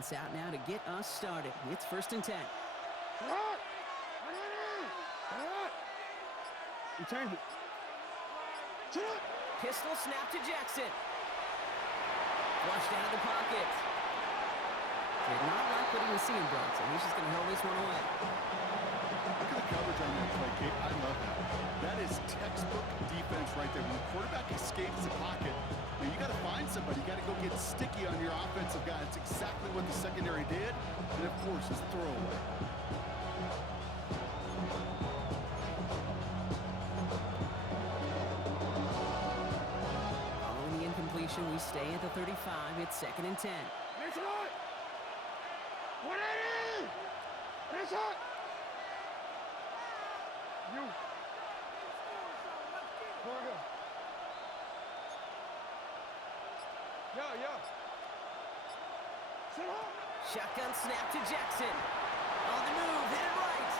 defense out now to get us started. It's 1st and 10. Return it. Pistol snap to Jackson. Flushed out of the pocket. Did not like what he was seeing, Brad, so he's just going to hold this one away. Look at the coverage on that play, Kate. I love that. That is textbook defense right there. When the quarterback escapes the pocket, you got to find somebody. You got to go get sticky on your offensive guy. It's exactly what the secondary did. And, of course, it's throwaway. Following the incompletion, we stay at the 35. It's 2nd and 10. That's it! 180! That's it! You. Go ahead. Yeah. Sit up. Shotgun snap to Jackson. On the move, hit it right.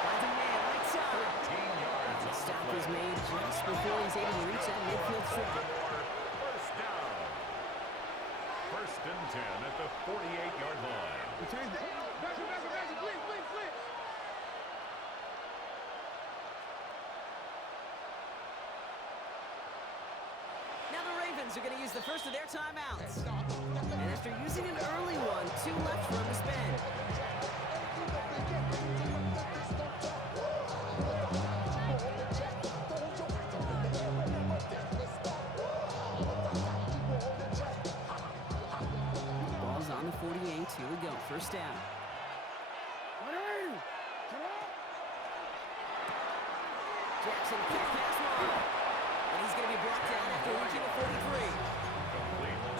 Finds a man right side. 13 yards. The stop is made just before he's able to reach that midfield strip. First down. 1st and 10 at the 48-yard line. Return it. Back, please. Now the Ravens are going to use the first of their timeouts. And after using an early one, 2 left for him to spend. Ball's on the 48. Here we go. 1st down. Jackson, quick pass wide. And he's going to be brought down after reaching the 43.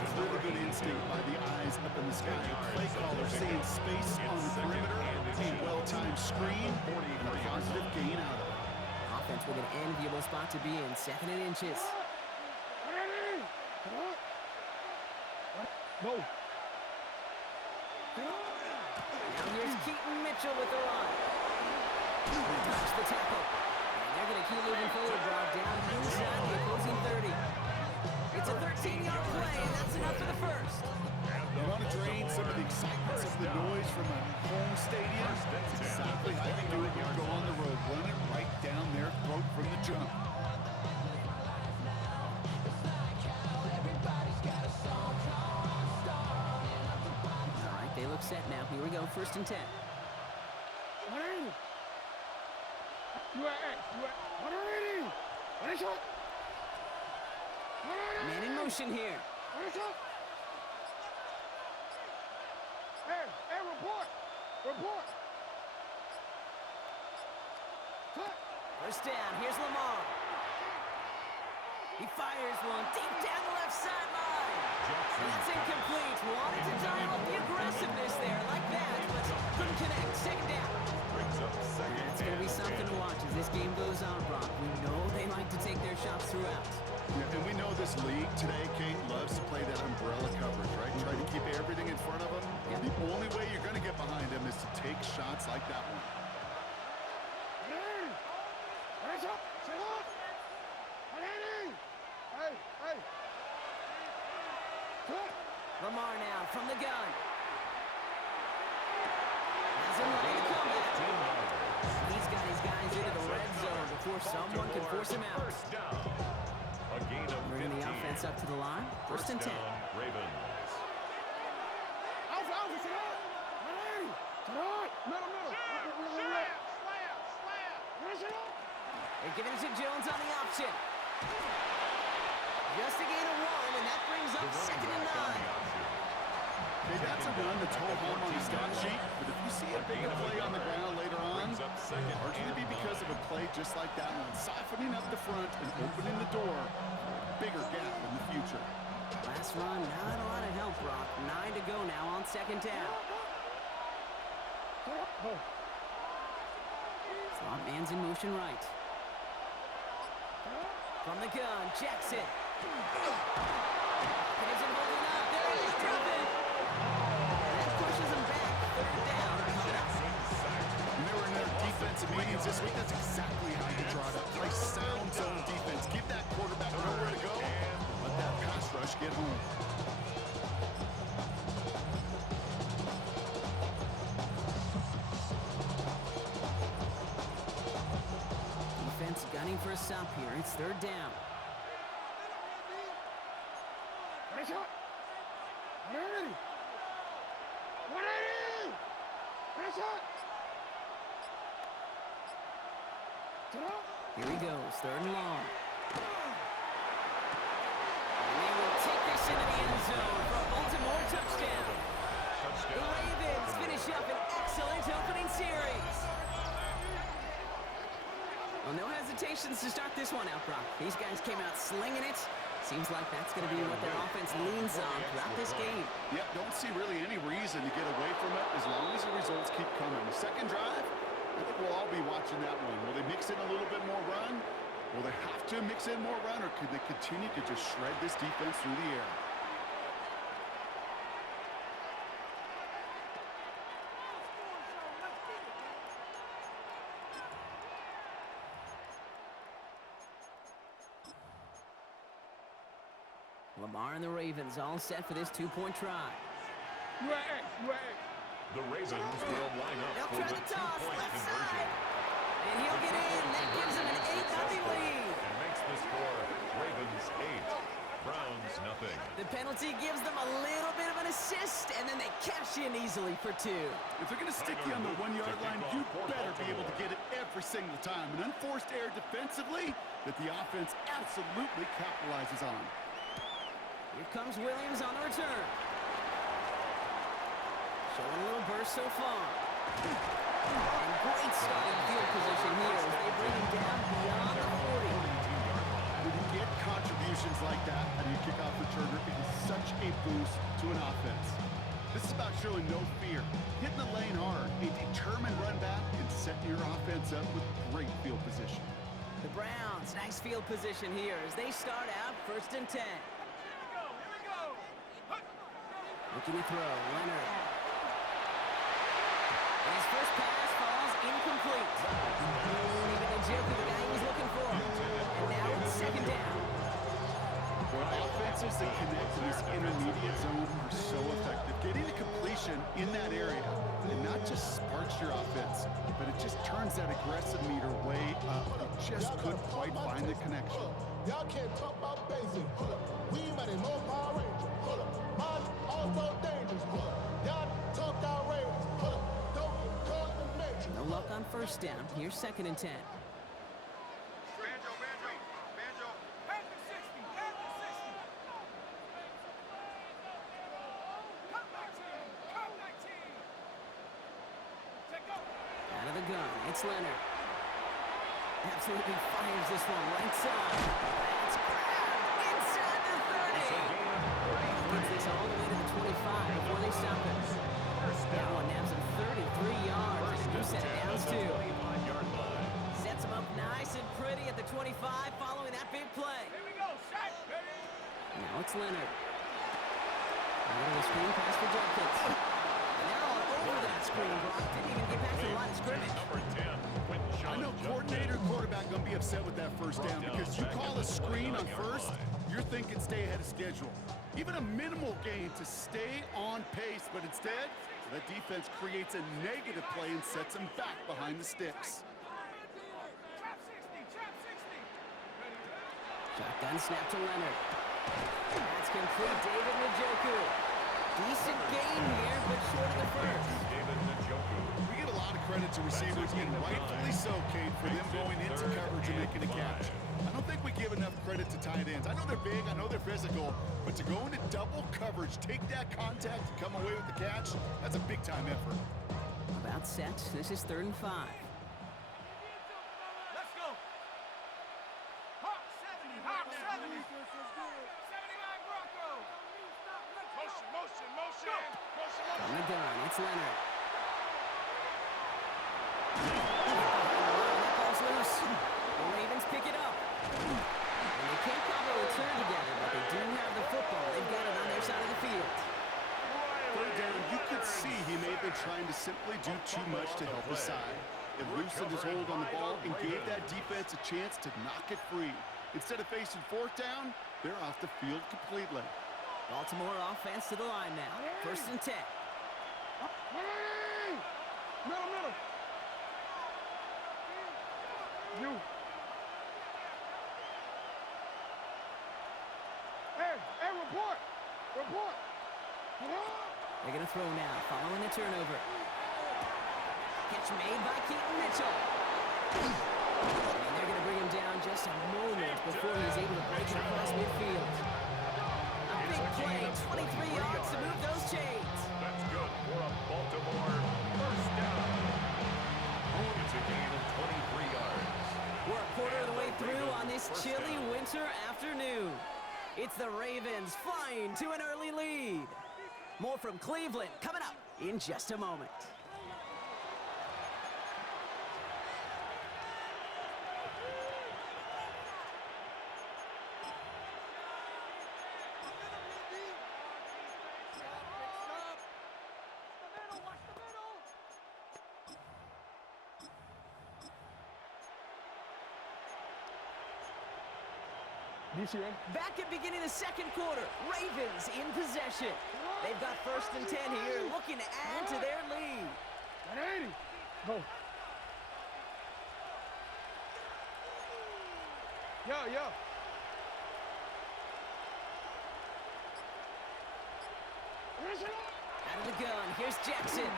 It's really good instinct by the eyes up in the sky. Play caller seeing space on the perimeter, a well-timed screen, and a positive gain out of it. Offense with an enviable spot to be in. 2nd and inches. No. Now here's Keaton Mitchell with the run. He touched the tackle. And they're going to keep moving forward, Brock, down inside the opposing 30. It's a 13-yard play, and that's enough for the first. You want to drain some of the excitement, some of the noise from a home stadium? That's exactly how you do it when you go on the road. Run it right down their throat from the jump. All right, they look set now. Here we go, 1st and 10. You at X. 180! What is it? Man in motion here. What is it? Hey, report! Cut! 1st down, here's Lamar. He fires one deep down the left sideline. That's incomplete. Wanted to dial up the aggressiveness there like that, but couldn't connect. 2nd down. It's going to be something to watch as this game goes on, Brock. We know they like to take their shots throughout. Yeah, and we know this league today, Kate, loves to play that umbrella coverage, right? Try to keep everything in front of them. Yep. The only way you're going to get behind them is to take shots like that one. Lamar now from the gun. Has him ready to come back. He's got his guys into the red zone before someone can force him out. First down. A gain of 15. Bringing the offense up to the line. 1st and 10. Ravens. Alpha, sit up! Middle. Slam! They're giving it to Jones on the option. Just a gain of 1, and that brings up 2nd and 9. Okay, that's a run that's hold home on the stat sheet, but if you see a bigger play on the ground later on, largely be because of a play just like that one, softening up the front and opening the door for a bigger gap in the future. Last run, not a lot of help, Brock. 9 to go now on 2nd down. Slot man's in motion right. From the gun, Jackson. It isn't holding up. There he is, dropping. That pushes him back. 3rd down. When they were in their defensive meetings this week, that's exactly how you draw it up. Play sound zone defense. Give that quarterback nowhere to go. Let that pass rush get home. Ravens gunning for a stop here. It's third down. Nice shot. 180. 180. Nice shot. Sit up. Here he goes, third and long. And they will take this into the end zone for a Baltimore touchdown. The Ravens finish up an excellent opening series. Well, no hesitations to start this one out, Brock. These guys came out slinging it. Seems like that's going to be what their offense leans on throughout this game. Yeah, don't see really any reason to get away from it as long as the results keep coming. The second drive, I think we'll all be watching that one. Will they mix in a little bit more run? Will they have to mix in more run, or could they continue to just shred this defense through the air? Lamar and the Ravens all set for this two-point try. You at X. You at X. The Ravens will line up They'll for try the the toss, two-point left conversion. side. And he'll get in. That gives him an 8-0 lead. And makes the score Ravens 8, Browns nothing. The penalty gives them a little bit of an assist, and then they cash in easily for 2. If they're going to stick you on the 1-yard line, you better be able to get it every single time. An unforced error defensively that the offense absolutely capitalizes on. Here comes Williams on the return. Showing a little burst so far. And great starting field position here as they bring him down beyond the 40. When you get contributions like that on your kickoff returner, it is such a boost to an offense. This is about showing no fear, hitting the lane hard, a determined run back, and setting your offense up with great field position. The Browns, nice field position here as they start out 1st and 10. Looking to throw, Leonard. And his first pass falls incomplete. David Njoku, the guy he was looking for. And now it's second down. Offenses that connect to this intermediate zone are so effective. Getting a completion in that area, and not just sparks your offense, but it just turns that aggressive meter way up. It just couldn't quite find the connection. Y'all can't talk about basic. Hold up. We ain't ready, no Power Ranger. Hold up. Mine also dangerous. Hold up. Y'all talk outrageous. Hold up. Don't get caught in the matrix. No luck on first down. Here's 2nd and 10. Banjo, banjo, banjo. Panther 60, Panther 60. Cut 19, cut 19. Take go. Out of the gun, it's Leonard. Absolutely fires this one right side. That's grabbed inside the 30. Gets this all the way to the 25 before they stop it. That one naps him 33 yards. And a new set of downs, too. Sets him up nice and pretty at the 25 following that big play. Here we go, shot. Now it's Leonard. A little screen pass for Dragonz. And they're all over that screen, Brock. Didn't even get back to the line of scrimmage. I know coordinator and quarterback going to be upset with that first down because you call a screen on first, you're thinking stay ahead of schedule. Even a minimal gain to stay on pace, but instead, that defense creates a negative play and sets them back behind the sticks. Trap 60, trap 60. Shotgun snap to Leonard. That's complete. David Njoku. Decent gain here, but short of the first. David Njoku. We get a lot of credit to receivers, and rightfully so, Kate, for them going into coverage and making a catch. I don't think we give enough credit to tight ends. I know they're big, I know they're physical, but to go into double coverage, take that contact, and come away with the catch, that's a big-time effort. About set. This is 3rd and 5. Let's go. Hawk 70, Hawk 70. 79 Broncos. Motion, motion, motion. Motion, motion. On the gun, it's Leonard. That ball's loose. The Ravens pick it up. And they can't cobble a return together, but they do have the football. They've got it on their side of the field. Third down, you could see he may have been trying to simply do too much to help his side. It loosened his hold on the ball and gave that defense a chance to knock it free. Instead of facing 4th down, they're off the field completely. Baltimore offense to the line now. 1st and 10. Middle, middle. You. Report! Report! They're going to throw now, following the turnover. Catch made by Keaton Mitchell. And they're going to bring him down just a moment before he's able to break it across midfield. A big play, 23 yards to move those chains. That's good for a Baltimore first down. It's a gain of 23 yards. We're a quarter of the way through on this chilly winter afternoon. It's the Ravens flying to an early lead. More from Cleveland coming up in just a moment. Back at beginning of the second quarter, Ravens in possession. They've got 1st and 10 here, looking to add to their lead. 180. Go. Yo. Out of the gun, here's Jackson.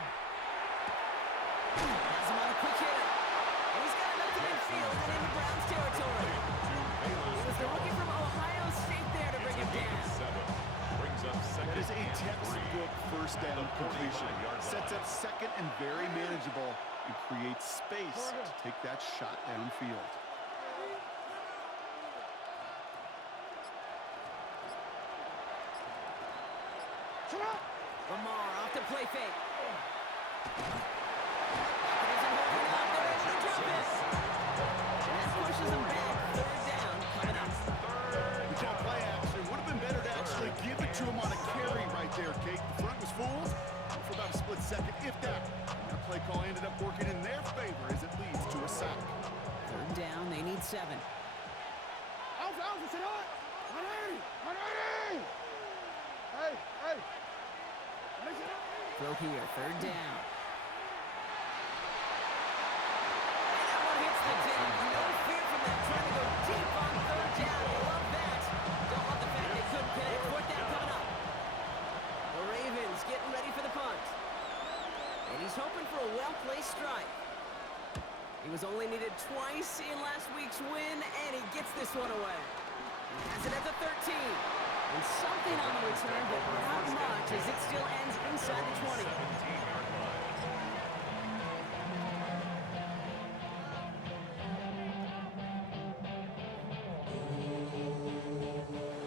Has him on a quick hitter. And he's got enough to midfield and into Browns territory. It was the rookie from Ohio State there to bring him down. That is a textbook first down completion. Sets up second and very manageable and creates space to take that shot downfield. Lamar off the play fake. Isn't holding up. They're ready to drop it. And that pushes them back. 3rd down coming up. We call play action. Would have been better to actually give it to him on a carry right there, Kate. The front was fooled for about a split second, if that. And that play call ended up working in their favor as it leads to a sack. 3rd down, they need 7. Alpha, sit on. 180. Hey. Throw here, 3rd down. And that one hits the deck. No fear from them trying to go deep on 3rd down. I love that. Don't love the fact they couldn't connect. 4th down coming up. The Ravens getting ready for the punt. And he's hoping for a well-placed strike. He was only needed twice in last week's win, and he gets this one away. He has it at the 13. And something on the return, but not much, as it still ends inside the 20. 17-yard line.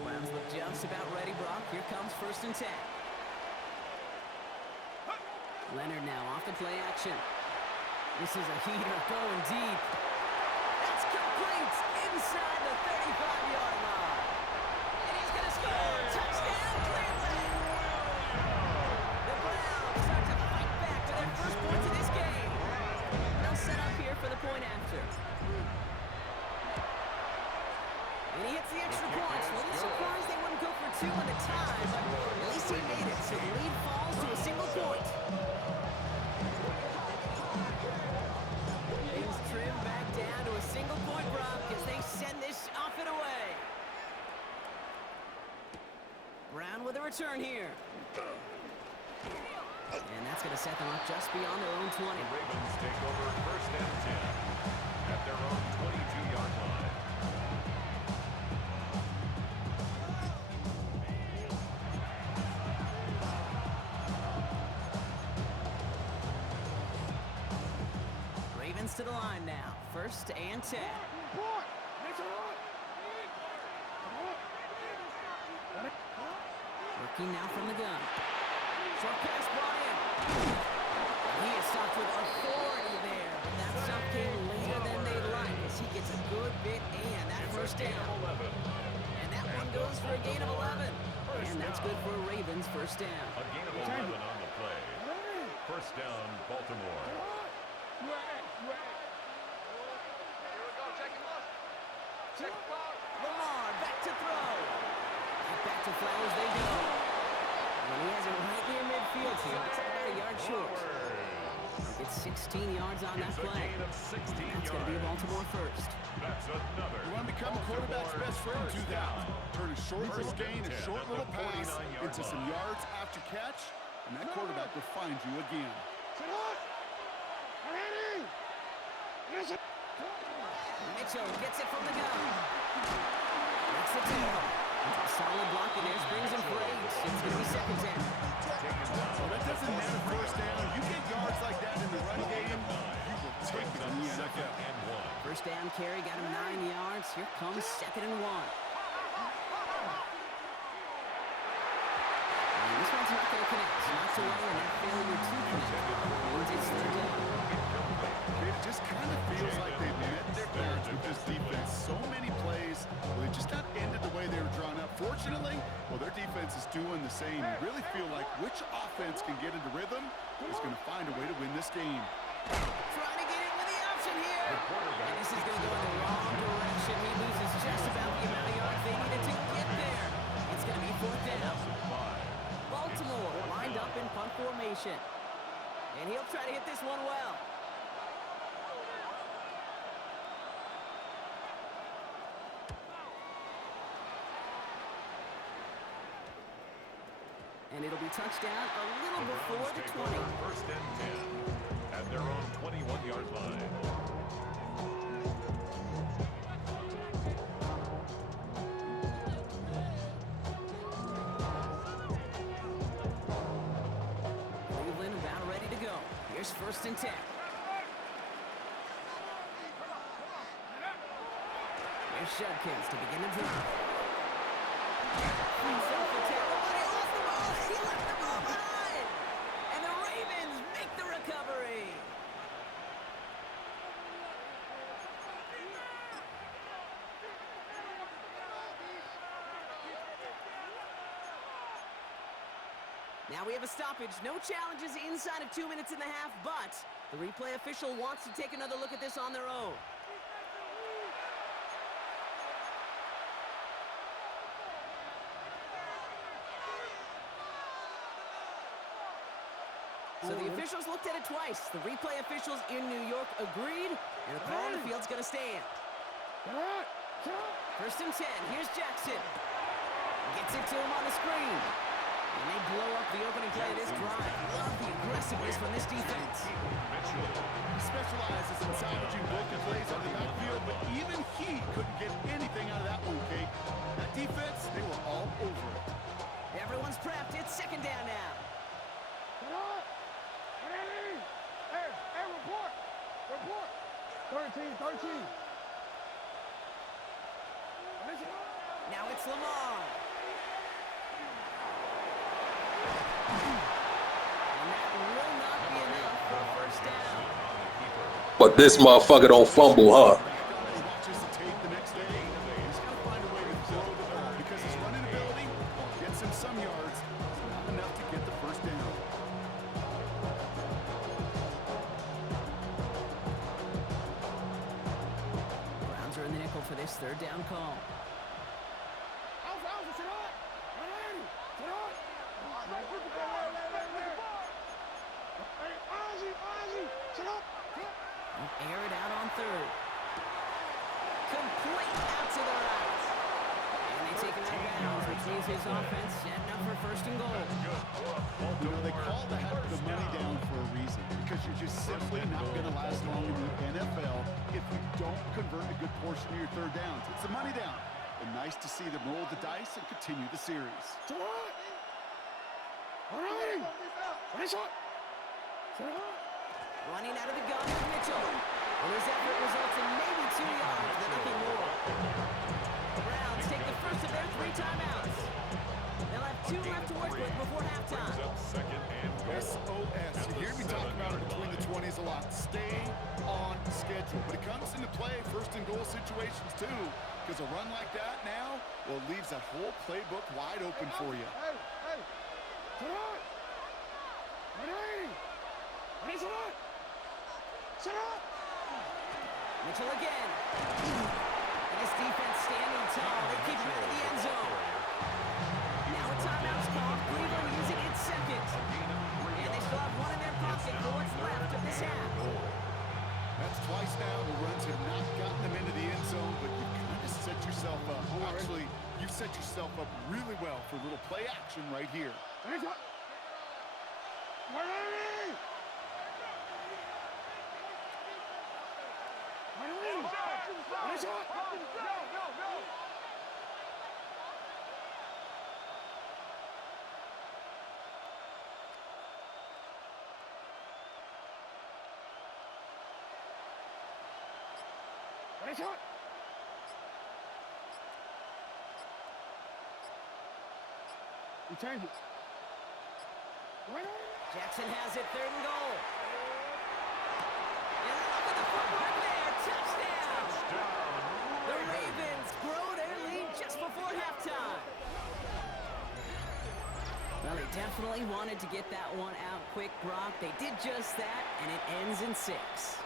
Browns look just about ready, Brock. Here comes 1st and 10. Leonard now off the play action. This is a heater going deep. That's complete inside the 35-yard line. And he's going to score. Touchdown, Cleveland. The Browns start to fight back to their first points of this game. They'll set up here for the point after. And he hits the extra point. A little surprised they wouldn't go for 2 at a time, but at least he made it. So the lead falls to a single point. Things trim back down to a single point, Brock, as they send this off and away. Brown with a return here. And that's going to set them up just beyond their own 20. The Ravens take over 1st and 10 at their own 22-yard line. Ravens to the line now. 1st and 10. Working now from the gun. Short pass brought in. He is stopped with authority there, but that stuff came later than they'd like as he gets a good bit and that 1st down. And that one goes for a gain of 11. And that's good for a Ravens 1st down. A gain of 11 on the play. 1st down, Baltimore. Lamar back to throw. Back to Flowers they go. And he has it right near midfield here. Looks like about a yard short. It's 16 yards on that play. It's a gain of 16 That's going to be a Baltimore 1st. That's another. You want to be become a quarterback's best friend to that. Turn a short little gain, a short little pass into some yards after catch, and that quarterback will find you again. Mitchell gets it from the gun. That's the tackle. Solid block in there, springs him for 8. It's going to be second down. Well, that doesn't matter first down. You get yards like that in the run game, you will take it in the NFL. First down carry, got him 9 yards. Here comes 2nd and 1. And this one's not going to connect. Knocks away, and that failure to connect means it's 3rd down. It just kind of feels like they've met their match with this defense. So many plays, well, they just got ended the way they were drawn up. Fortunately, well, their defense is doing the same. You really feel like which offense can get into rhythm is going to find a way to win this game. Trying to get in with the option here. And this is going to go in the wrong direction. He loses just about the amount of yards they needed to get there. It's going to be 4th down. Baltimore lined up in punt formation. And he'll try to hit this one well. And it'll be touchdown a little before the 20. 1st and 10 at their own 21-yard line. Cleveland about ready to go. Here's 1st and 10. Here's Judkins to begin the drive. Himself a tackle, but he lost the ball. He left the ball behind. And the Ravens make the recovery. Now we have a stoppage. No challenges inside of 2 minutes and a half, but the replay official wants to take another look at this on their own. So the officials looked at it twice. The replay officials in New York agreed, and a call on the field's going to stand. 1st and 10. Here's Jackson. Gets it to him on the screen. And they blow up the opening play of this drive. Love the aggressiveness from this defense. He specializes in salvaging broken plays on the backfield, but even he couldn't get anything out of that one, Kate. That defense, they were all over it. Everyone's prepped. It's 2nd down now. Hey, report. 13. Now it's Lamar. And that will not be enough for a 1st down. But this motherfucker don't fumble, huh? He watches the tape the next day. He's got to find a way to throw the ball because his running ability gets him some yards. It's not enough to get the 1st down. Browns are in the nickel for this 3rd down call. Air it out on 3rd. Complete out to the right. And they take him out of bounds, which means his offense setting up for 1st and goal. You know, they call the money down for a reason because you're just simply not going to last long in the NFL if you don't convert a good portion of your 3rd downs. It's the money down. And nice to see them roll the dice and continue the series. Running out of the gun with Mitchell. And his effort results in maybe 2 yards, but nothing more. The Browns take the first of their 3 timeouts. They'll have 2 left to work with before halftime. SOS. You hear me talk about it between the 20s a lot. Stay on schedule. But it comes into play 1st and goal situations too. Because a run like that now, well, leaves that whole playbook wide open for you. Mitchell again. And his defense standing tall. They keep him out of the end zone. Now a timeout's called. Cleveland using its 2nd. And they still have 1 in their pocket for what's left of this half. That's twice now the runs have not gotten them into the end zone, but you kind of set set yourself up really well for a little play action right here. Jackson has it, 3rd and goal. And look at the footwork there, touchdown! The Ravens grow their lead just before halftime. Well, they definitely wanted to get that one out quick, Brock. They did just that, and it ends in 6.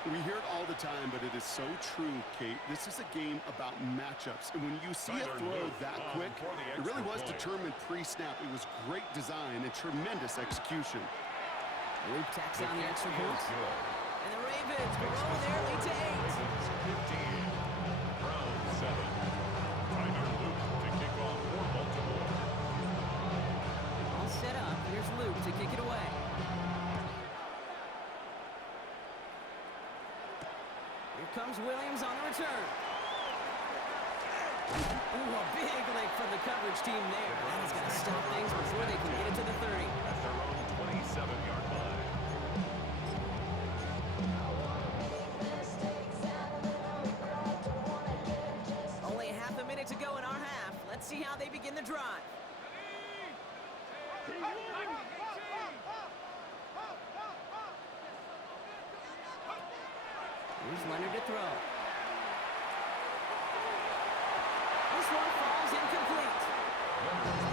We hear it all the time, but it is so true, Kate. This is a game about matchups. And when you see a throw that quick, it really was determined pre-snap. It was great design and tremendous execution. Luke tacks on the extra point. And the Ravens grow their lead to 8. 15. Round 7. Tyler Luke to kick off for Baltimore. All set up. Here's Luke to kick it away. Here comes Williams on the return. Ooh, a big lick from the coverage team there. That is going to stop things before they can get it to the 30. At their own 27-yard line. Only half a minute to go in our half. Let's see how they begin the drive. Here's Leonard to throw. This one falls incomplete.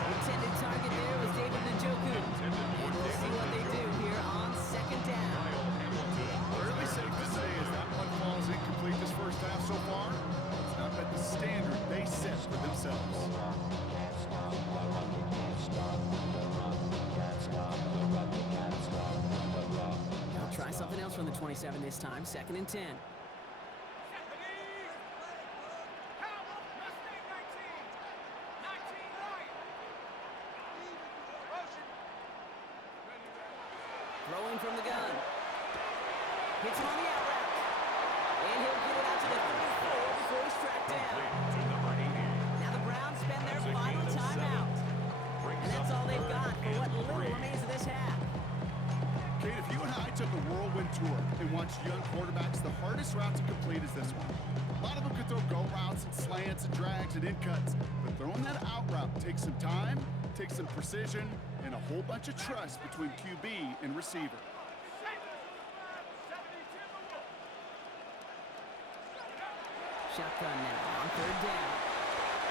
Intended target there was David Njoku. And we'll see what they do here on 2nd down. Fairly safe to say as that one falls incomplete this first half so far. It's not met the standard they set for themselves. They'll try something else from the 27 this time. 2nd and 10. Throwing from the gun. Hits him on the out route. And he'll get it out to the 34 before he's tracked down. To number 80. Now the Browns spend their final timeout. And that's all they've got for what little remains of this half. Kate, if you and I took a whirlwind tour and watched young quarterbacks, the hardest route to complete is this one. A lot of them could throw go routes and slants and drags and in cuts, but throwing that out route takes some time, takes some precision, and a whole bunch of trust between QB and receiver. Shotgun now on 3rd down.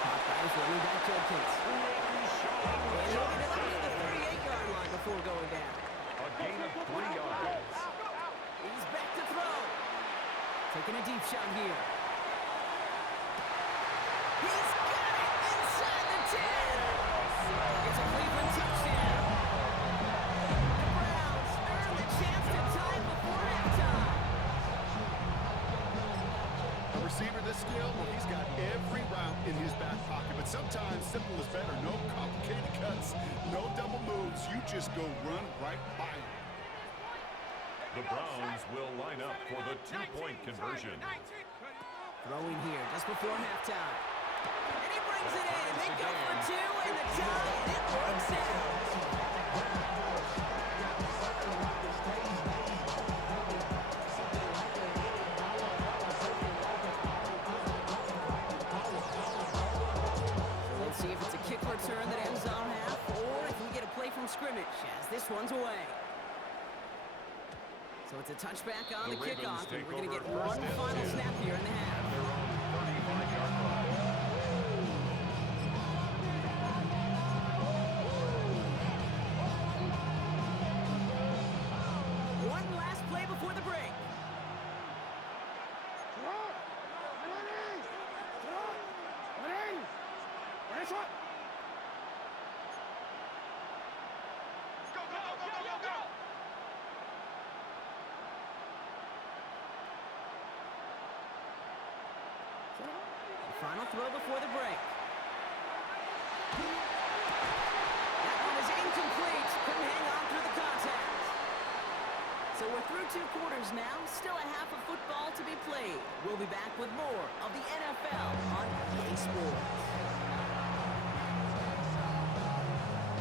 Caught by his running back Judkins. And he'll get it up to the 38-yard line before going down. A gain of 3 yards. He's back to throw. Taking a deep shot here. He's got it inside the 10. It's a Cleveland touchdown. The Browns earn the chance to tie before halftime. A receiver this skilled, well, he's got every route in his back pocket, but sometimes simple is better. No complicated cuts, no double moves. You just go run right by him. The Browns will line up for the 2-point conversion. Throwing here just before halftime. And he brings it in. They go for 2 and the tie, and it works out. So let's see if it's a kick return that ends our half, or if we get a play from scrimmage as this one's away. So it's a touchback on the kickoff, and we're going to get one final snap here in the half. At their own 35-yard line. One last play before the break. Final throw before the break. That one is incomplete. Couldn't hang on through the contact. So we're through 2 quarters now. Still a half of football to be played. We'll be back with more of the NFL on EA Sports.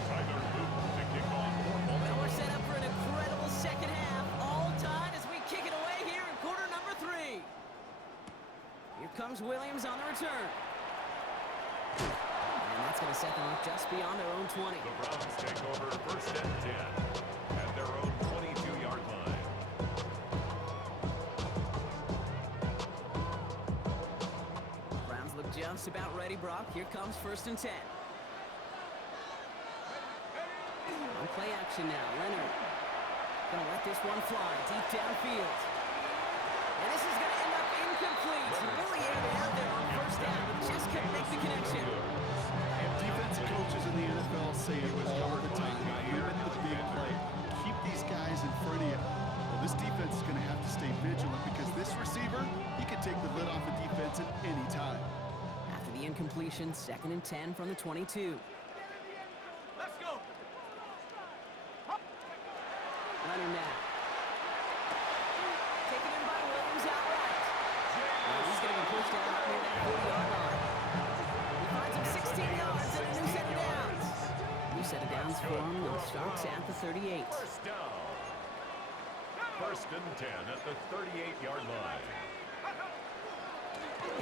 Tyler Luke to kick off for Well, Baltimore. we're set up for an incredible second half. All tied as we kick it away here in quarter number 3. Here comes Williams on the return. And that's going to set them up just beyond their own 20. The Browns take over first and 10 at their own 22-yard line. Browns look just about ready, Brock. Here comes first and 10. On play action now, Leonard. Gonna let this one fly deep downfield. And this is gonna end up incomplete. Really aired it out there on first down, but just couldn't make the connection. Defensive coaches in the NFL say it all the time. Limit the big play. Keep these guys in front of you. Well, this defense is going to have to stay vigilant because this receiver, he can take the lid off the defense at any time. After the incompletion, second and 10 from the 22. Let's go. Leonard now. Taken in by Williams outright. Well, he's going to be pushed out near that 40-yard line. He finds him 16 yards and a new set of downs. New set of downs for him and starts at the 38. First down. First and 10 at the 38-yard line.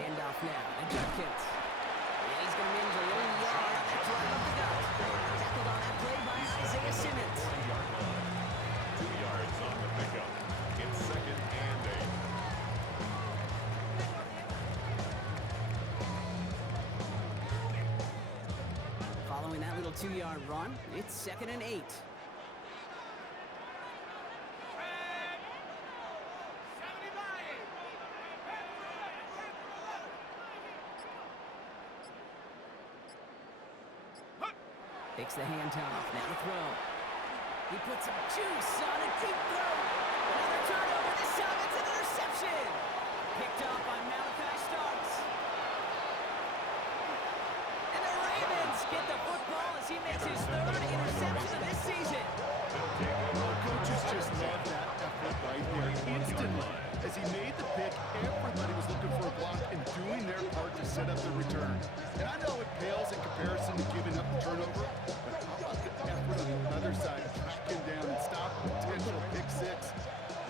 Hand off now to Dragonz. And he's going to manage a long yard on that drive up the gut. Tackled on that play by Isaiah Simmons. 20-yard line. 2 yards on the pickup. It's second and 8. Following that little 2-yard run, it's second and 8. Takes the handoff, now to throw. He puts some juice on a deep throw. Another turnover, this time it's an interception. Picked up by Malachi Starks. And the Ravens get the football as he makes his 3rd interception of this season. Well, coaches just love that effort right there. Instantly, as he made the pick, everybody was looking for a block and doing their part to set up the return. And I know it pales in comparison to giving up the turnover, but how about the effort on the other side, tracking down and stopping the potential pick 6? I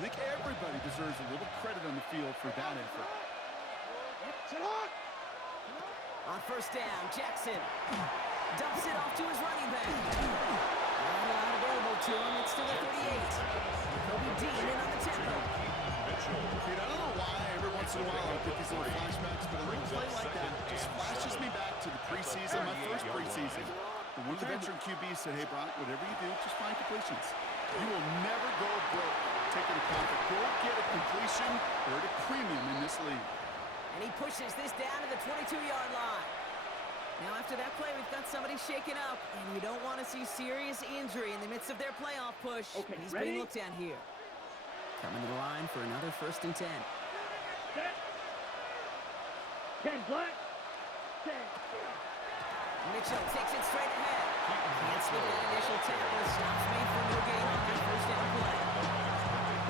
think everybody deserves a little credit on the field for that effort. On first down, Jackson dumps it off to his running back. Not available to him, it's still at 38. Kobe Dean in on the tempo. Dude, I don't know why every once in a while I get these little flashbacks, but a little play like that just flashes me back to the preseason, my first preseason. And one of the veteran QBs said, hey, Brock, whatever you do, just find completions. You will never go broke taking a profit. Go get a completion or at a premium in this league. And he pushes this down to the 22-yard line. Now after that play, we've got somebody shaken up, and you don't want to see serious injury in the midst of their playoff push. Okay, He's ready? being looked at here. Coming to the line for another first and 10. Set. 10 black. 10. Mitchell takes it straight ahead. Can't slip that initial tackle. Stops made for no gain on that first down play.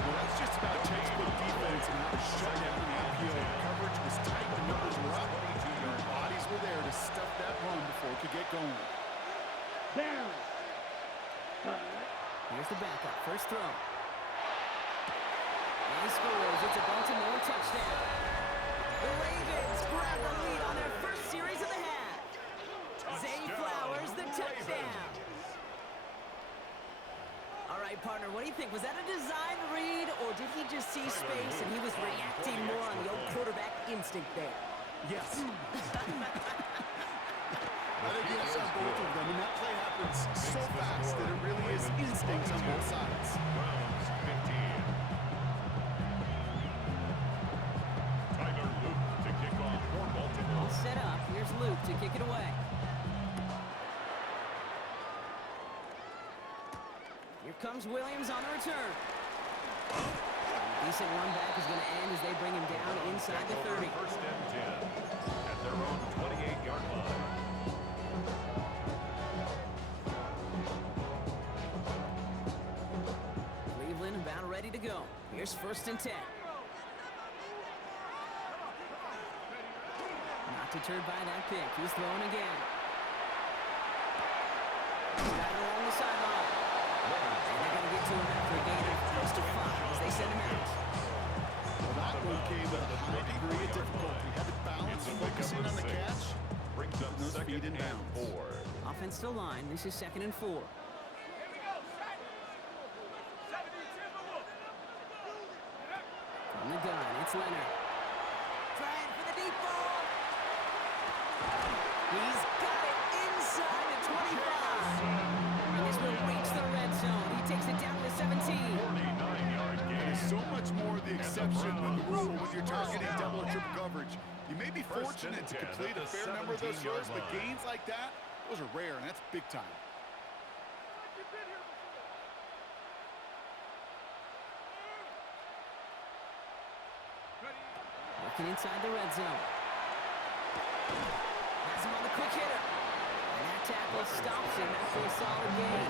Well, that's just about textbook defense and how to shut down the RPO. The coverage was tight, the numbers were up. Your bodies were there to stuff that run before it could get going. Down. Here's the backup. First throw. And he scores. It's a Baltimore touchdown. The Ravens grab the lead on their first series of the half. Zay Flowers, the touchdown. All right, partner, what do you think? Was that a design read, or did he just see space and he was reacting more on the old quarterback instinct there? Yes. I think yes on both of them, and that play happens so fast that it really is instincts on both sides. Browns 15. Tyler Luke to kick off for Baltimore. All set up. Here's Luke to kick it away. Here comes Williams on the return. Decent run back is going to end as they bring him down inside the 30. First and 10 at their own 28-yard line. Here's 1st and 10. Not deterred by that pick. He's throwing again. He's got it along the sideline. And they're going to get to him after a gain of close to 5 as they send him out. Well, that one came with a high degree of difficulty. Had to balance, focusing on the catch. Brings up Those feet 2nd in and bounds. 4. Offense to line. This is 2nd and 4. Here we go, set. 70 Timberwolves. From the gun, it's Leonard. Trying for the deep ball. He's got it inside the 25. And this will reach the red zone. He takes it down to the 17. 49-yard gain. There's so much more the exception than the rule when you're targeting double or triple coverage. You may be fortunate to complete a fair number of those throws, but gains like that, those are rare, and that's big time. Working inside the red zone. Has him on the quick hitter. And that tackle stops him after a solid gain.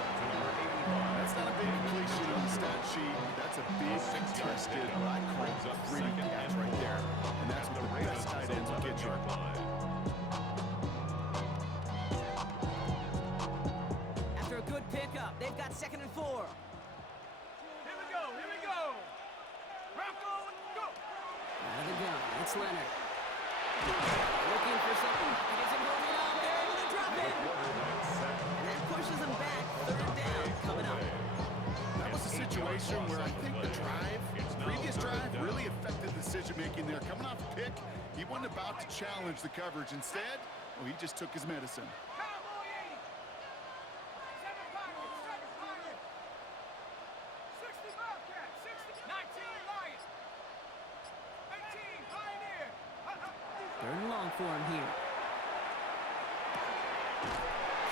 That's not a big completion on the stat sheet. That's a big contested, what I call a gritty catch right there. And that's what the best tight ends will get you. After a good pickup, they've got 2nd and 4. Here we go, here we go. Bronco, go. Out of the gun, it's Leonard. Looking for something. He gets him holding on. They're able to drop it. And that pushes him back. 3rd down coming up. That was a situation where I think the previous drive really affected the decision-making there. Coming off a pick, he wasn't about to challenge the coverage. Instead, well, he just took his medicine. Cowboy 80. 7 pocket, 7 pocket. 60 Bobcat, 60. 19 Lion. 18 Pioneer. 3rd and long for him here.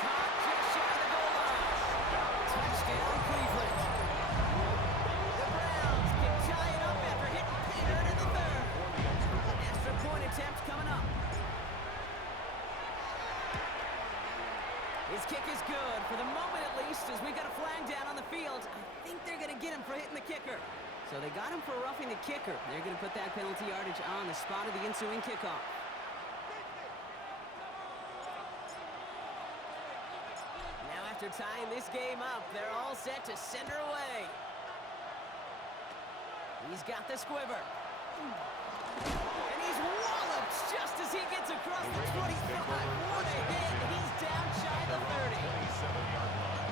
Caught just shy of the goal line. Touchdown, Cleveland. The Browns can tie it up after hitting pay dirt in the 3rd. Extra point attempt coming up. His kick is good, for the moment at least, as we got a flag down on the field. I think they're going to get him for hitting the kicker. So they got him for roughing the kicker. They're going to put that penalty yardage on the spot of the ensuing kickoff. Now after tying this game up, they're all set to send her away. He's got the squiver. And he's walloped just as he gets across the 25. What a hit. He's down shy of the 30. 27-yard line.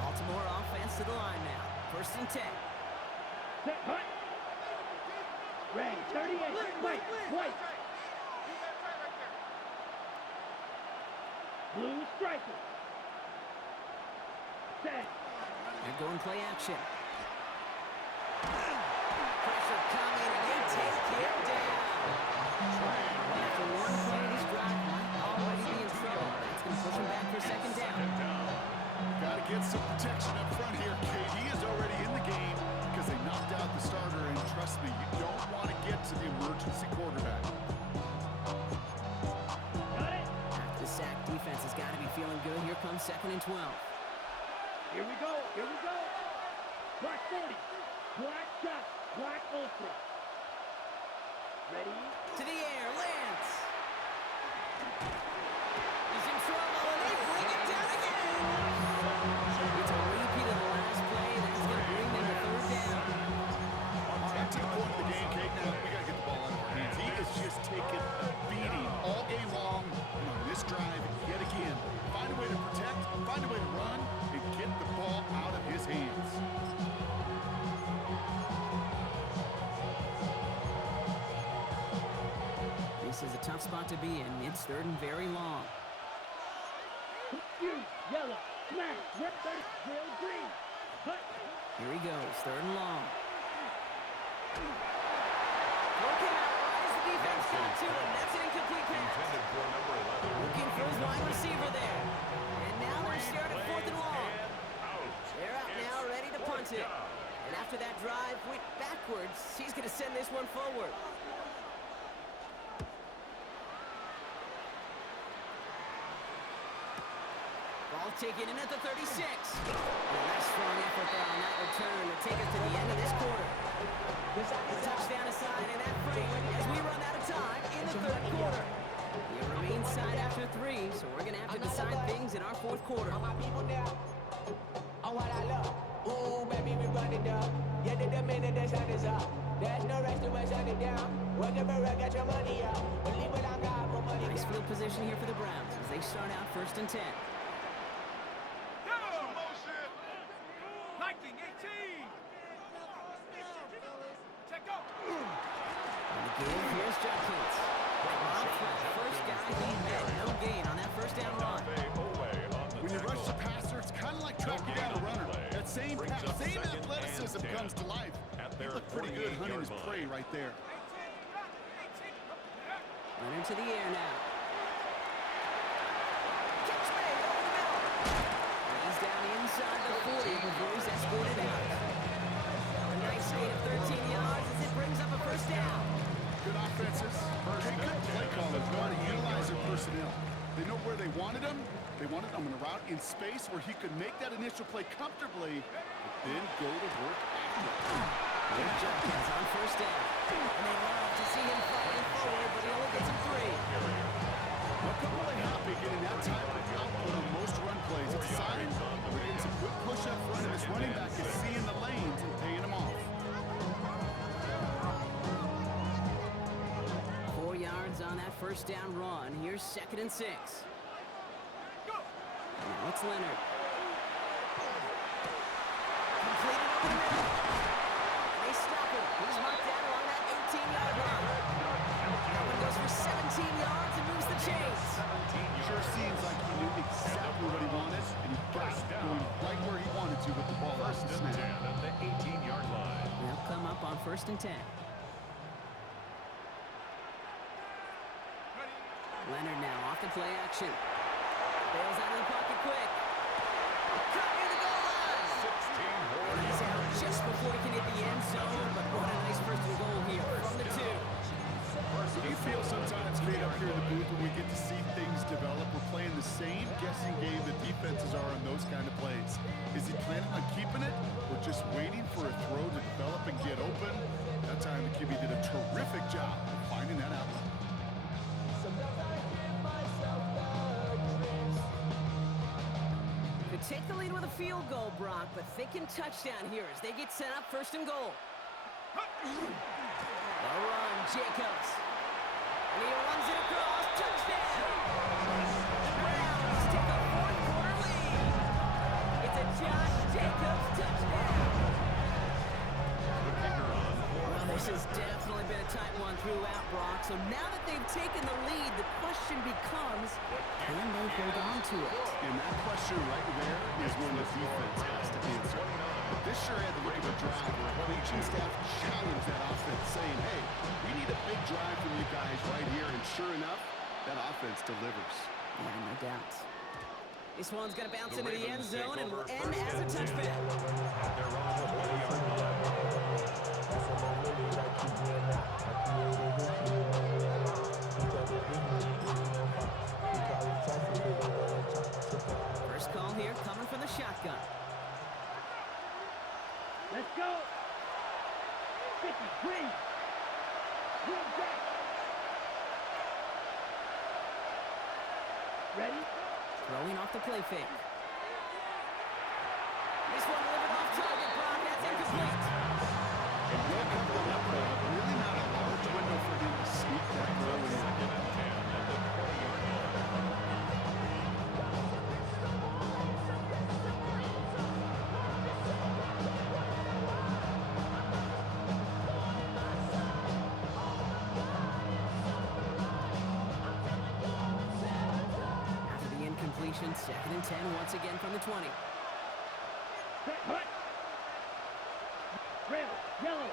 Baltimore offense to the line now. 1st and 10. Set, hut. Ready, 38. Wait. Blue striker. Set. They're going play action. Pressure coming, and they take him down. After one play, this drive might already be in trouble. That's going to push him back for 2nd down. Got to get some protection up front here, Kate. He is already in the game because they knocked out the starter, and trust me, you don't want to get to the emergency quarterback. Got it. After the sack, defense has got to be feeling good. Here comes 2nd and 12. Here we go. Black 40. Black shot. Black ultra. Ready? To the air, Lance. He's in trouble, and they bring it down again. It's a repeat of the last play. That's going to bring them to 3rd down. Back to the point of the game, Kate. Now we got to get the ball out of our hands. He has just taken a beating all game long. And on this drive, yet again, find a way to protect, find a way to run, and get the ball out of his hands. This is a tough spot to be in. It's 3rd and very long. You, yellow, smash, red, drill, green. Hut. Here he goes, 3rd and long. Looking out wide as the defense got to him. That's an incomplete pass. Intended for number 11. Looking for his wide receiver there. And now they're staring at 4th and long. Out. They're out now, ready to punt it. Down. backwards. He's going to send this one forward. Ball taken in at the 36. A nice strong effort there on that return to take us to the end of this quarter. Touchdown aside in that frame as we run out of time in the third quarter. It remains side after 3, so we're going to have to decide things in our fourth quarter. All my people now, on what I love. Ooh, baby, we run it up. Yeah, the minute the sun is up. There's no rest to us, shut it down. Working for it, get your money up. Believe what I got, put money Nice down. field position here for the Browns as they start out 1st and 10. Liking 18. Check out. And the game, here's Dragonz. First guy he met, no gain on that first down run. When you rush the passer, it's kind of like tracking down a runner. That same athleticism comes to life. He looked pretty good hunting his prey right there. Leonard to the air now. Catch made over the middle. And he's down inside the 40 before he's escorted out. A nice gain of 13 yards as it brings up a first down. Good offenses. They good play callers know how to utilize their personnel. They know where they wanted him. They wanted him in a route in space where he could make that initial play comfortably, but then go to work after. There's Dragonz on first down. And they love to see him fighting forward, but he only gets him 3. Look how really happy getting that type of output on most run plays. It's a sign we're getting some good push up front, and this running back is seeing the lanes and paying them off. 4 yards on that first down run. Here's 2nd and 6. Now it's Leonard. Completed over the middle. And they stop him. He's marked down along that 18-yard line. That one goes for 17 yards and moves the chains. Sure seems like he knew exactly what he wanted, and he got it going right where he wanted to with the ball off the snap. At the 18-yard line. They'll come up on 1st and 10. Leonard now off the play action. Bails out of the pocket quick. Cut near the goal line. 16 more And he's out just before he can hit the end zone, but what a nice first and goal here from the 2. Do you feel sometimes great up here in the booth when we get to see things develop? We're playing the same guessing game that defenses are on those kind of plays. Is he planning on keeping it or just waiting for a throw to develop and get open? That time the QB did a terrific job of finding that outlet. Could take the lead with a field goal, Brock, but thinking touchdown here as they get set up 1st and goal. The run, Jacobs. And he runs it across. Touchdown! The Browns take a 4th quarter lead. It's a Josh Jacobs touchdown. Well, this has definitely been a tight one throughout, Brock. So now that they've taken the lead, the question becomes, can they hold on to it? And that question right there is one the defense has to answer. But this sure had to look at the drive where coaching staff challenged that offense, saying, hey, we need a big drive from you guys right here. And sure enough, that offense delivers. Yeah, no doubt. This one's going to bounce into the end zone and will end as a touchback. They're on the 20-yard line. First call here coming from the shotgun. Let's go. 50, green. Green back. Ready? Throwing off the play fake. This one delivered off target, Brock. That's incomplete. Really not a large window for him to sneak that throw in. After the incompletion, 2nd and 10 once again from the 20. Set, hut. Red, yellow.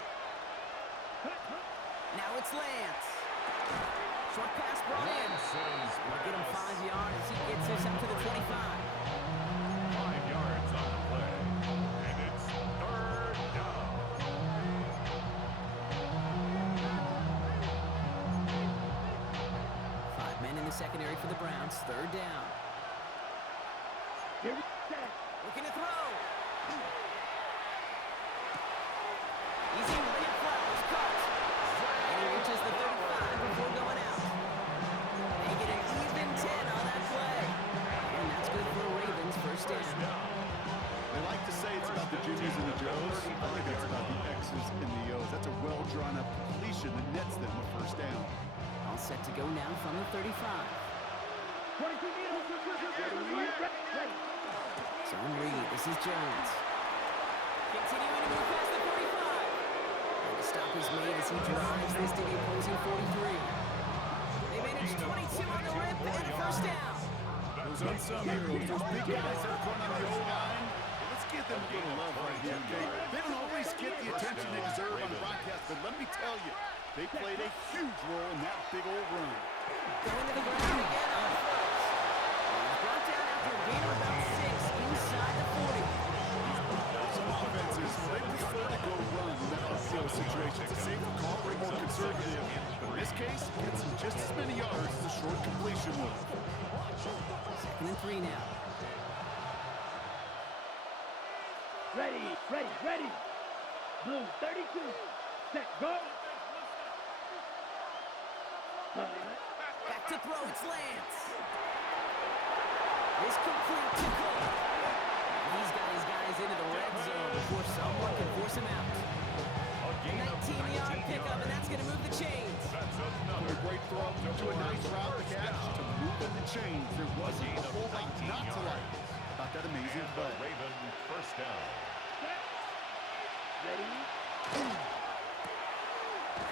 Hut, hut. Now it's Lance. Short pass brought in. We'll get him 5 yards as he gets us up to the 25. 5 yards on the play. And it's 3rd down. secondary for the Browns. Third down. Here we go. Looking to throw. Easy red flowers cut. And he reaches the 35 before going out. They get an even 10 on that play. And that's good for the Ravens. First down. They like to say it's about the Jimmies and the Joes. I think it's about the X's and the O's. That's a well-drawn-up completion that nets them a first down. All set to go now from the 35. 22 meters. Ready. Zone read. This is Jones. Continuing to move past the 45. And the stop is made as he drives this to the opposing 43. They manage 22 on the rip and first down. Those unsung heroes, those big guys that are front on the O-line, let's give them a little love right here, okay? They don't always get the attention they deserve on the broadcast, but let me tell you, they played a huge role in that big old run. Going to the ground again on first. He's brought down after a gain of about 6 inside the 40. Some offenses, they prefer to go run in that outfield situation. It's a safer call, way more conservative. But in this case, gets him just as many yards as a short completion would. Second and 3 now. Ready. Blue, 32. Set, go. Back to throw, it's Lance. This complete to Cole. He's got his guys into the red zone before someone can force him out. 19-yard pickup, and that's going to move the chains. Put a great throw to a nice route catch to move in the chains. There wasn't a whole lot not to like about that amazing play. Raven first down. Ready.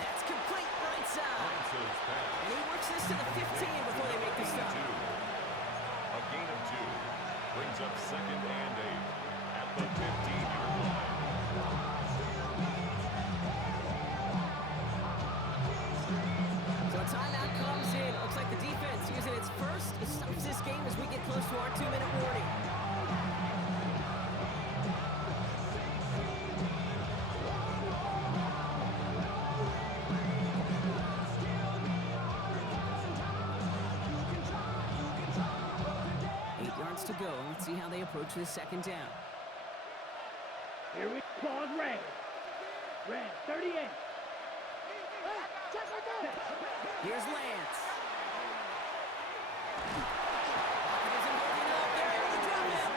That's complete right side. And he works this to the 15 before they make the stop. A gain of 2 brings up second and 8 at the 15-yard line. So a timeout comes in. Looks like the defense using its first. It stops this game as we get close to our 2-minute warning. To go. Let's see how they approach this second down. Here we go. Red. 38. Here's Lance. Pocket isn't working out. They're able to drop it.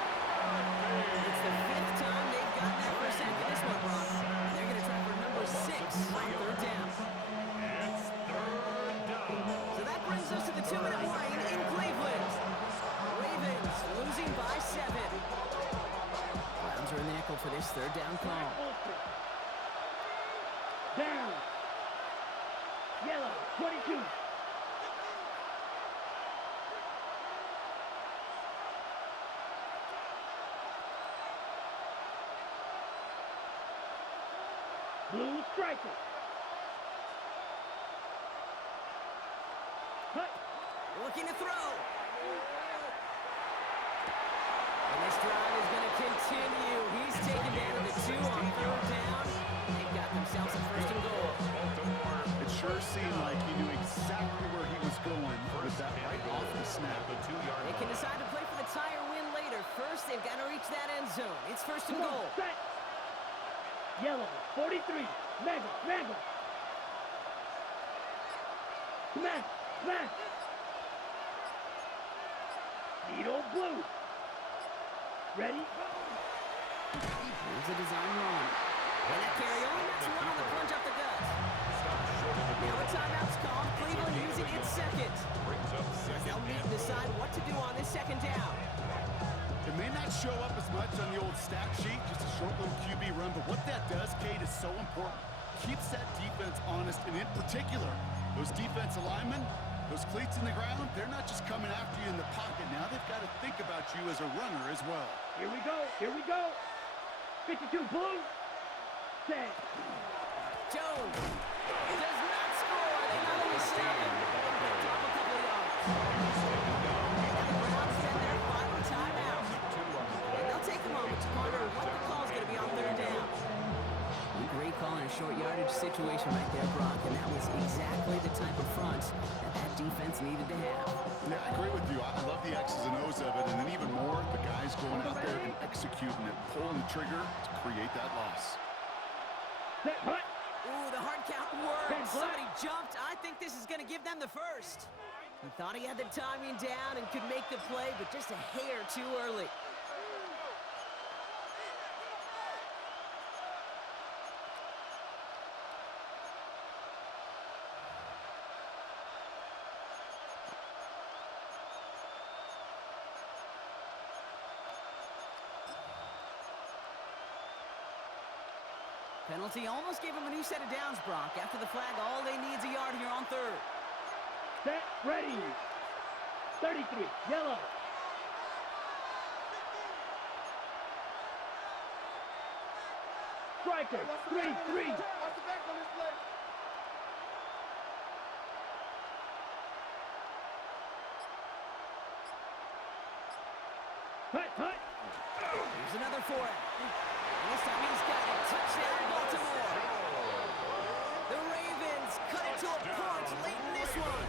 It's the 5th time they've gotten that first sack in this one, Brock. They're going to try for number 6 on third down. It's third down. So that brings us to the 2-minute warning in Cleveland. Ravens losing by 7. Browns are in the nickel for this third down call. Down. Yellow, 22. Blue striker. Cut. Looking to throw. And this drive is going to continue. He's taken down to the 2 on third down. They've got themselves a first and goal. It sure seemed like he knew exactly where he was going with that right off the snap. They can decide to play for the tie or win later. First, they've got to reach that end zone. It's first and goal. Set. Yellow, 43. Mangle. Smash. Needle blue. Ready? Here's a design run. And that carry only gets one on the plunge off the gut. Now a timeout's called. Cleveland using its second. They'll need to decide what to do on this second down. It may not show up as much on the old stat sheet, just a short little QB run, but what that does, Kate, is so important. Keeps that defense honest, and in particular, those defensive linemen, those cleats in the ground, they're not just coming after you in the pocket. Now they've got to think about you as a runner as well. Here we go. 52 blue. Set. Jones does not score. They not only stop him, they drop a couple yards. And the Browns send their final timeout. And they'll take a moment to ponder what the call is going to be on third down. Great call in a short yardage situation right there, Brock, and that was exactly the type of front that defense needed to have. Yeah, I agree with you. I love the X's and O's of it, and then even more, the guys going out there and executing it, pulling the trigger to create that loss. Ooh, the hard count worked. Somebody jumped. I think this is going to give them the first. He thought he had the timing down and could make the play, but just a hair too early. Penalty almost gave him a new set of downs, Brock. After the flag, all they need is a yard here on third. Set, ready. 33, yellow. Striker, 3-3. Hut. Here's another for him. And this time he's got it. Touchdown, Baltimore. The Ravens cut it to a punch late in this one.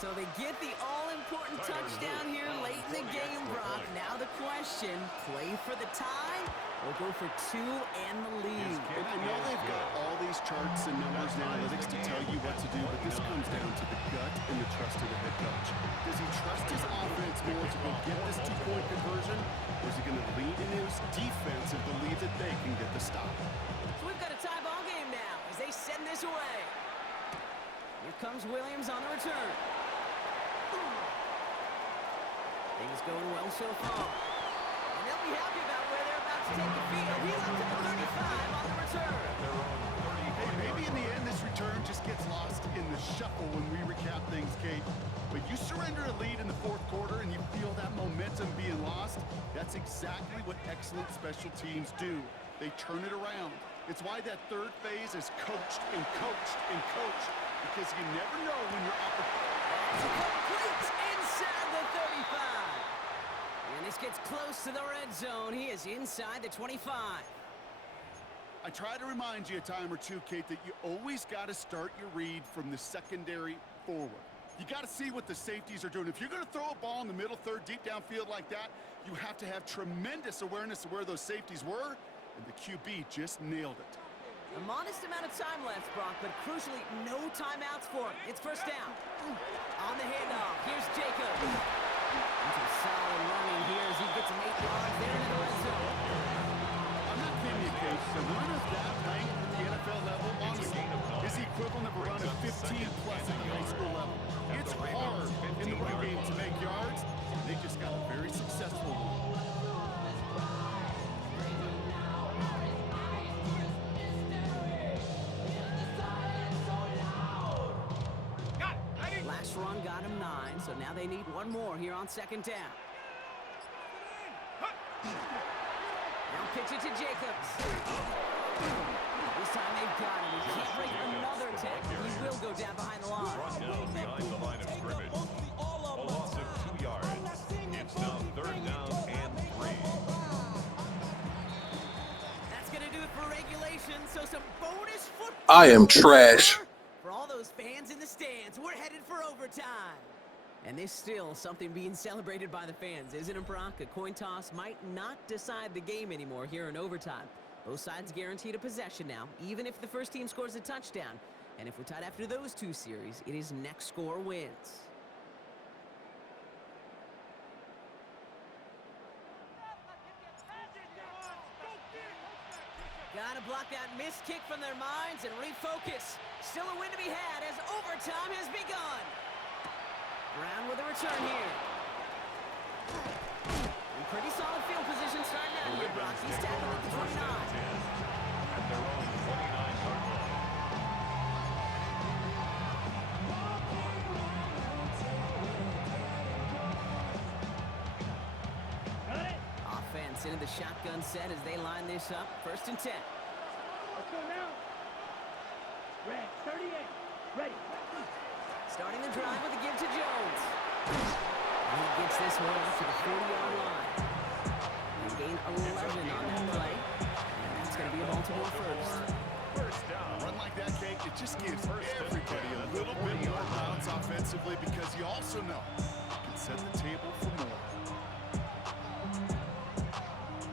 So they get the all-important touchdown here late in the game, Brock. Now the question, play for the tie or go for two and the lead? And I know they've got all these charts and numbers and analytics to tell you what to do, but this comes down to the gut and the trust of the head coach. Does he trust his offense more to go get this two-point conversion, or is he going to lean into his defense and believe that they can get the stop? So we've got a tie ball game now as they send this away. Here comes Williams on the return. Things going well so far. And they'll be happy about where they're about to take the field. He's up to the 35 on the return. Hey, maybe in the end this return just gets lost in the shuffle when we recap things, Kate. But you surrender a lead in the fourth quarter and you feel that momentum being lost. That's exactly what excellent special teams do. They turn it around. It's why that third phase is coached and coached and coached, because you never know when you're up. Complete inside the 35. And this gets close to the red zone. He is inside the 25. I try to remind you a time or two, Kate, that you always got to start your read from the secondary forward. You got to see what the safeties are doing. If you're going to throw a ball in the middle third, deep downfield like that, you have to have tremendous awareness of where those safeties were, and the QB just nailed it. A modest amount of time left, Brock, but crucially, no timeouts for him. It's first down. On the handoff, here's Jacobs. Into solid running here as he gets him 8 yards there into the red zone. I'm not kidding you, Kate. The run of that length at the NFL level, honestly, is the equivalent of a run of 15-plus at the high school level. It's hard in the run game to make yards. They just got a very successful one. Last run got him 9, so now they need one more here on second down. Now pitch it to Jacobs. This time they've got him. He can't break another tackle. He will go down behind the line. Brought down behind the line of scrimmage. A loss of 2 yards. It's now third down and 3. That's going to do it for regulation, so some bonus football. I am trash. For all those fans in the stands, we're headed for overtime. And there's still something being celebrated by the fans, isn't it, Brock? A coin toss might not decide the game anymore here in overtime. Both sides guaranteed a possession now, even if the first team scores a touchdown. And if we're tied after those two series, it is next score wins. Gotta block that missed kick from their minds and refocus. Still a win to be had as overtime has begun. Brown with a return here. And pretty solid field position starting out here, Brock. He's tackled at the 29. At their own 29-yard line. Offense into the shotgun set as they line this up. First and 10. Let's go now. Red, 38. Ready. Starting the drive with a give to Jones. And he gets this one up to the 40-yard line. He gained 11 on that play. And that's going to be a Baltimore first. First down. A run like that, Kate, it just gives everybody a little bit more bounce offensively. defensively because you also know you can set the table for more.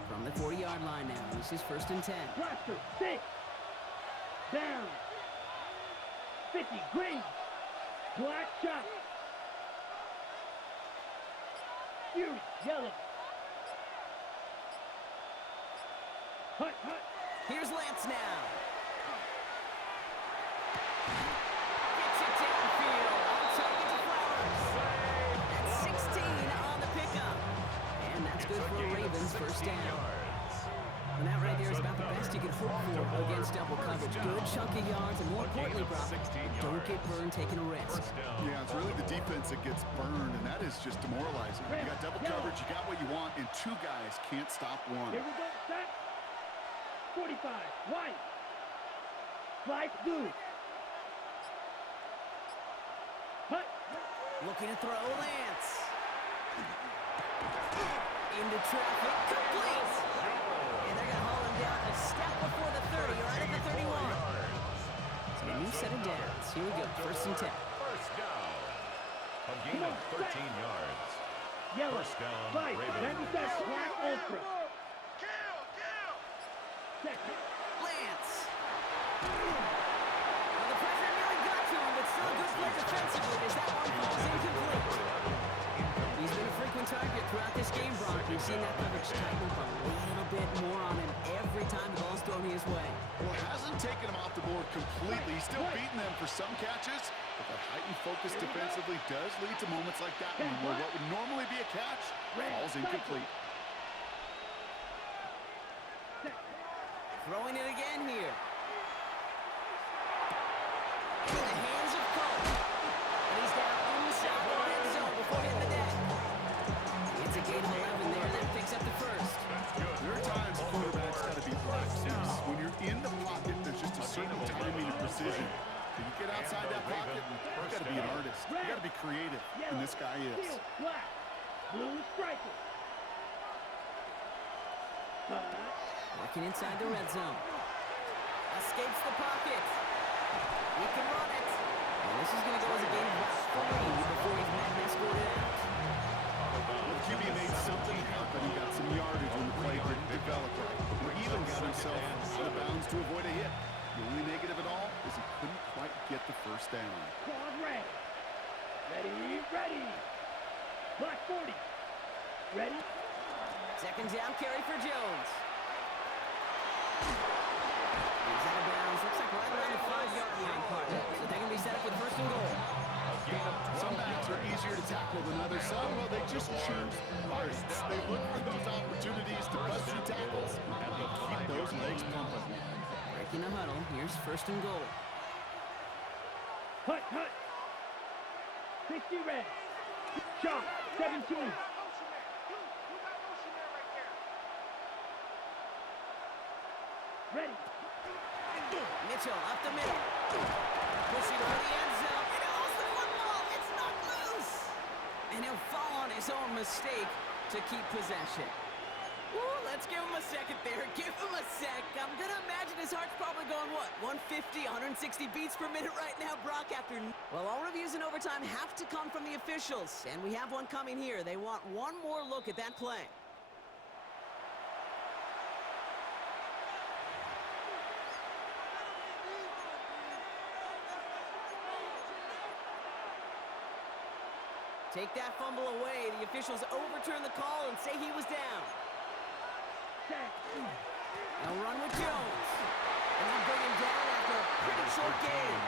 From the 40-yard line now, this is 1st and 10. Cluster, 6. Down. 50, green. Black shot. Fury, yellow. Hut, hut. Here's Lance now. Gets it downfield. On target to Flowers. That's 16 on the pickup. And that's good for a Ravens 1st down. And that right there is about the best you can hope for against double coverage. Good chunk of yards, and more importantly, Brock, don't get burned taking a risk. Yeah, it's really the defense that gets burned, and that is just demoralizing. You got double coverage, you got what you want, and 2 guys can't stop one. Here we go, set. 45, white. Slide through. Hut. Looking to throw Lance. Into traffic, complete. And they're going to haul him down a step before the 30, right at the 31. So a new set of downs. Here we go, 1st and 10. First down. A gain of 13 yards. Yellow. First down, Right. Ravens. That is that black ultra. Second. Lance. Well, the pressure nearly got to him, but still a good play defensively as that one falls incomplete. He's been a frequent target throughout this game, Brock. We've seen that coverage tighten up a little bit more on him every time the ball's thrown his way. Well, hasn't taken him off the board completely. He's still beating them for some catches, but that heightened focus defensively does lead to moments like that one where what would normally be a catch falls incomplete. Throwing it again here. In the hands of Cole. And he's down inside the red zone before hitting the deck. It's a gain of 11 there. That picks up the 1st. There are times quarterbacks got to be precise. When you're in the pocket, there's just a certain timing and precision. When you get outside that pocket, you got to be an artist. You got to be creative, and this guy is. Steel, black. Blue striker. Working inside the red zone. Escapes the pocket. He can run it. And this is going to go as a gain of about 3 before he's met and escorted out. Well, the QB made something happen. He got some yardage when the play didn't develop right. He even got himself out of bounds to avoid a hit. The only negative at all is he couldn't quite get the 1st down. Quad red. Ready, ready. Black 40. Ready. 2nd down carry for Jones. He's out of bounds. Looks like right around the 5-yard line, partner. So they're going to be set up with 1st and goal. Some backs are easier to tackle than others. Some, well, they just choose artists. They look for those opportunities to bust through tackles and they keep those legs pumping. Breaking the huddle. Here's 1st and goal. Hut, hut. 60 red. Shot, 17. Ready. Mitchell up the middle. Pushing for the end zone. And it holds the football. It's not loose. And he'll fall on his own mistake to keep possession. Ooh, let's give him a second there. Give him a sec. I'm going to imagine his heart's probably going, what, 150, 160 beats per minute right now, Brock, after... Well, all reviews in overtime have to come from the officials. And we have one coming here. They want one more look at that play. Take that fumble away. The officials overturn the call and say he was down. They'll run with Jones. And they'll bring him down after a pretty short game.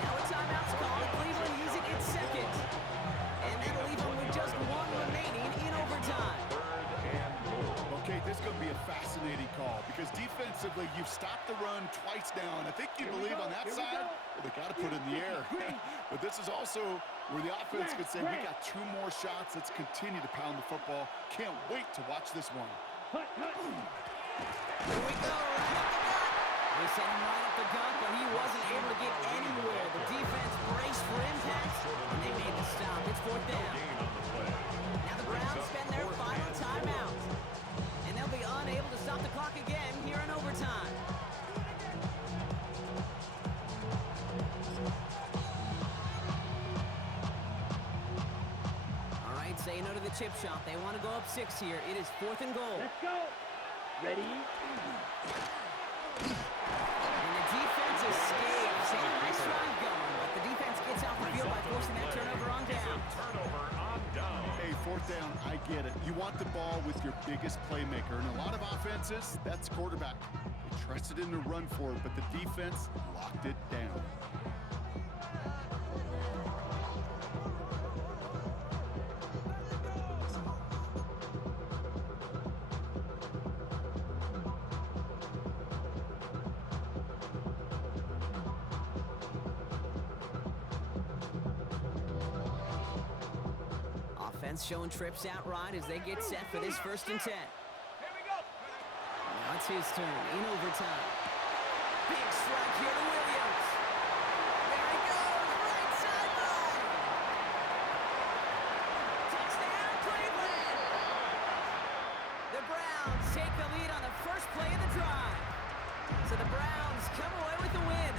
Now a timeout's called. Cleveland using its 2nd. And that'll leave them with just 1 remaining in overtime. Okay, this is going to be a fascinating call because defensively, you've stopped the run twice now, and I think you believe on that side, well, they got to put it in the air. But this is also where the offense could say, we got 2 more shots. Let's continue to pound the football. Can't wait to watch this one. Hut, hut. Here we go, right up the gut. They sent him right up the gut, but he wasn't able to get anywhere. The defense braced for impact, and they made the stop. It's 4th down. Now the Browns spend their final timeout. And they'll be unable to stop the clock again here in overtime. chip shot. They want to go up 6 here. It is 4th and goal. Let's go. Ready? And the defense escapes. And a nice drive going, but the defense gets off the field by forcing that turnover on down. Turnover on down. Hey, 4th down, I get it. You want the ball with your biggest playmaker. In a lot of offenses, that's quarterback. They trusted him to run for it, but the defense locked it down. Offense showing trips out right as they get set for this 1st and 10. Here we go. Now it's his turn in overtime. Big strike here to Williams. There he goes, right sideline. Touchdown, Cleveland. The Browns take the lead on the first play of the drive. So the Browns come away with the win.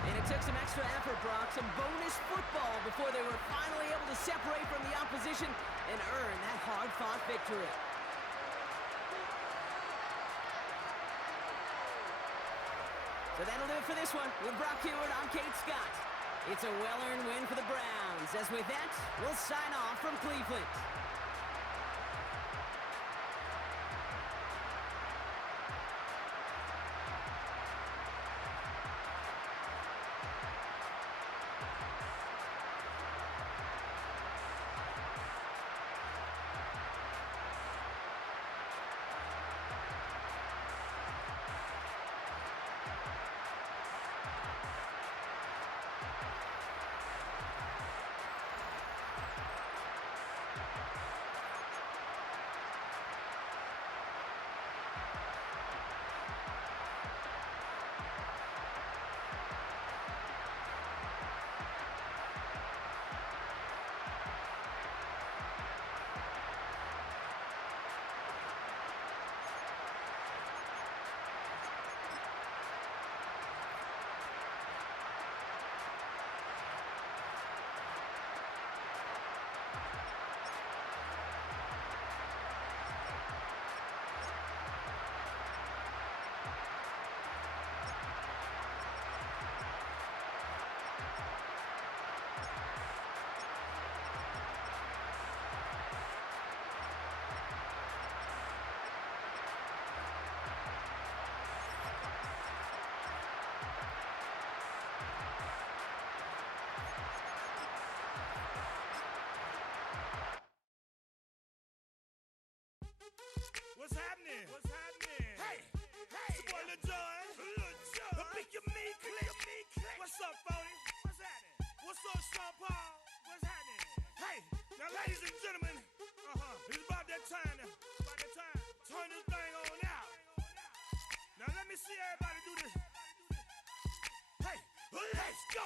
And it took some extra effort, Brock, some bonus football before they were finally able to separate from the opposition and earn that hard-fought victory. So that'll do it for this one. With Brock Hewitt, I'm Kate Scott. It's a well-earned win for the Browns. As with that, we'll sign off from Cleveland. What's happening? What's happening? Hey, hey, it's your boy Lil Jon. A pick your meat click. What's up, 40? What's happening? What's up, Sean Paul? What's happening? Hey, now ladies and gentlemen, it's about that time now. About that time. Turn this thing on out. Now let me see everybody do this. Hey, let's go.